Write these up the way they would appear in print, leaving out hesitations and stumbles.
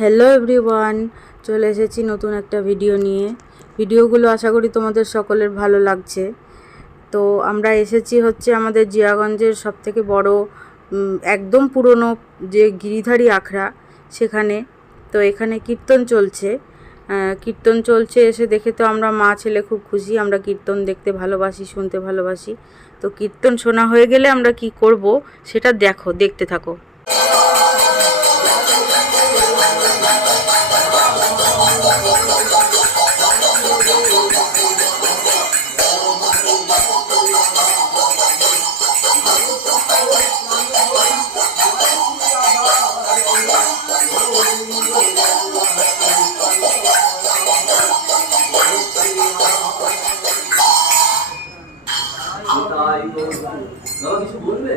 Hello everyone, চলে এসেছি নতুন একটা ভিডিও নিয়ে। ভিডিওগুলো আশা করি তোমাদের সকলের ভালো লাগছে। তো আমরা এসেছি হচ্ছে আমাদের জিয়াগঞ্জের সবথেকে বড় একদম পুরনো যে গিরিধারী আখড়া সেখানে। তো এখানে কীর্তন চলছে, এসে দেখে তো আমরা মা ছেলে খুব খুশি। আমরা কীর্তন দেখতে ভালোবাসি, শুনতে ভালোবাসি। তো কীর্তন শোনা হয়ে গেলে আমরা কি করব সেটা দেখতে থাকো।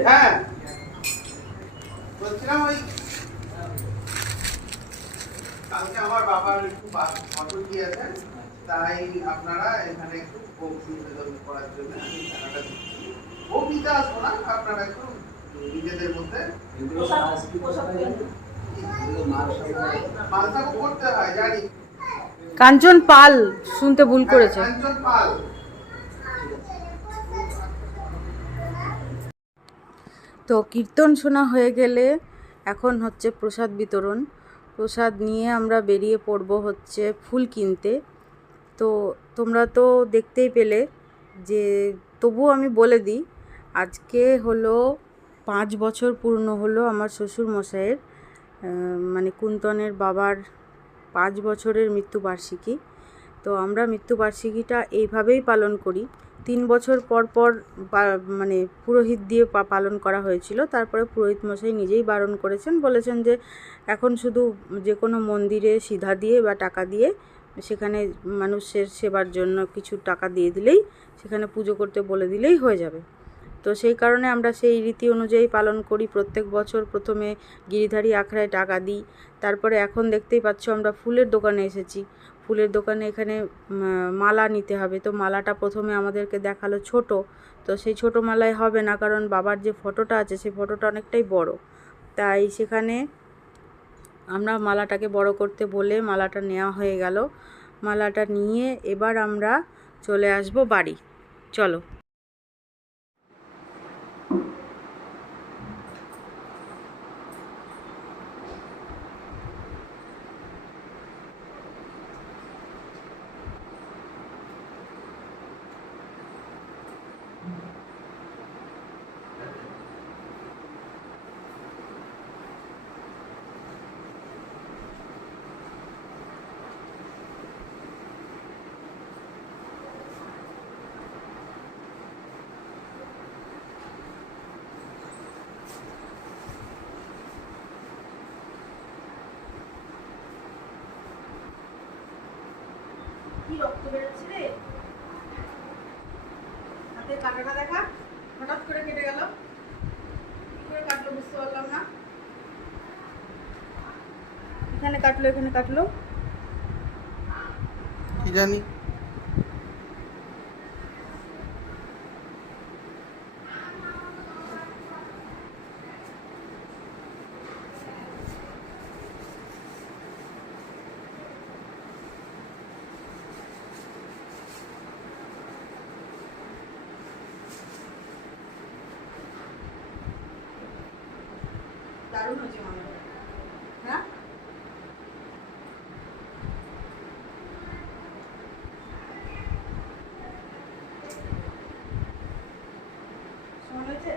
হ্যাঁ বলছিলাম ওই কালকে আমার বাবার একটু ফটো দিয়েছেন, তাই আপনারা এখানে একটু নিবেদন করার জন্য আমি টাকাটা দিচ্ছি। দিতে আসবো না, আপনারা একটু নিজেদের মধ্যে মালটাও করতে হয় জানি। কাঞ্চন পাল শুনতে ভুল করেছে। কাঞ্চন পাল। তো কীর্তন শোনা হয়ে গেলে এখন হচ্ছে প্রসাদ বিতরণ। প্রসাদ নিয়ে আমরা বেরিয়ে পড়ব হচ্ছে ফুল কিনতে। তো তোমরা তো দেখতেই পেলে, যে তবুও আমি বলে দিই, আজকে হলো 5 বছর পূর্ণ হলো আমার শ্বশুর মশাইয়ের, মানে কুন্তনের বাবার 5 বছরের মৃত্যুবার্ষিকী। তো আমরা মৃত্যুবার্ষিকীটা এইভাবেই পালন করি। 3 বছর পর পর মানে পুরোহিত দিয়ে পালন করা হয়েছিল। তারপরে পুরোহিত মশাই নিজেই বারণ করেছেন, বলেছেন যে এখন শুধু যে কোনো মন্দিরে সিধা দিয়ে বা টাকা দিয়ে সেখানে মানুষের সেবার জন্য কিছু টাকা দিয়ে দিলেই, সেখানে পুজো করতে বলে দিলেই হয়ে যাবে। তো সেই কারণে আমরা সেই রীতি অনুযায়ী পালন করি। প্রত্যেক বছর প্রথমে গিরিধারী আখড়ায় টাকা দিই। তারপরে এখন দেখতেই পাচ্ছ আমরা ফুলের দোকানে এসেছি। ফুলের দোকানে এখানে মালা নিতে হবে। তো মালাটা প্রথমে আমাদেরকে দেখালো ছোট, তো সেই ছোট মালায় হবে না, কারণ বাবার যে ফটোটা আছে সেই ফটোটা অনেকটাই বড়। তাই সেখানে আমরা মালাটাকে বড় করতে বলে মালাটা নেওয়া হয়ে গেল। মালাটা নিয়ে এবার আমরা চলে আসব বাড়ি। চলো। কি রক্ত বেরোচ্ছে রে? হাতে কাটাটা দেখা, হঠাৎ করে কেটে গেল। কি করে কাটলো বুঝতে পারলাম না। এখানে কাটলো, এখানে কাটলো, কি জানি। দারুণ হয়েছে মামাটা, হ্যাঁ? সমান হয়েছে?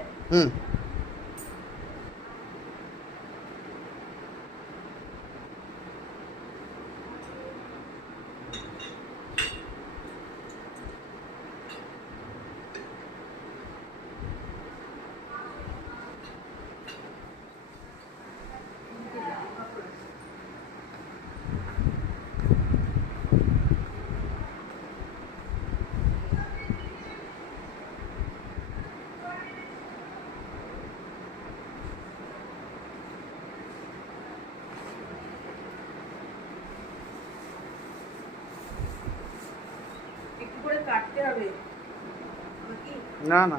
একটু করে কাটতে হবে নাকি? না না,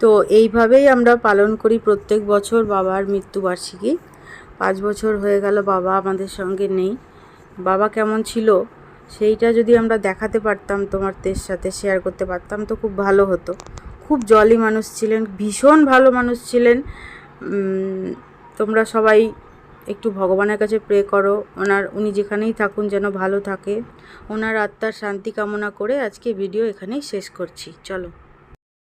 তো এইভাবেই আমরা পালন করি প্রত্যেক বছর বাবার মৃত্যুবার্ষিকী। 5 বছর হয়ে গেল বাবা আমাদের সঙ্গে নেই। বাবা কেমন ছিল সেইটা যদি আমরা দেখাতে পারতাম, তোমাদের সাথে শেয়ার করতে পারতাম তো খুব ভালো হতো। খুব জলি মানুষ ছিলেন, ভীষণ ভালো মানুষ ছিলেন। তোমরা সবাই একটু ভগবানের কাছে প্রে করো, উনি যেখানেই থাকুন যেন ভালো থাকে। ওনার আত্মার শান্তি কামনা করে আজকে ভিডিও এখানেই শেষ করছি। চলো।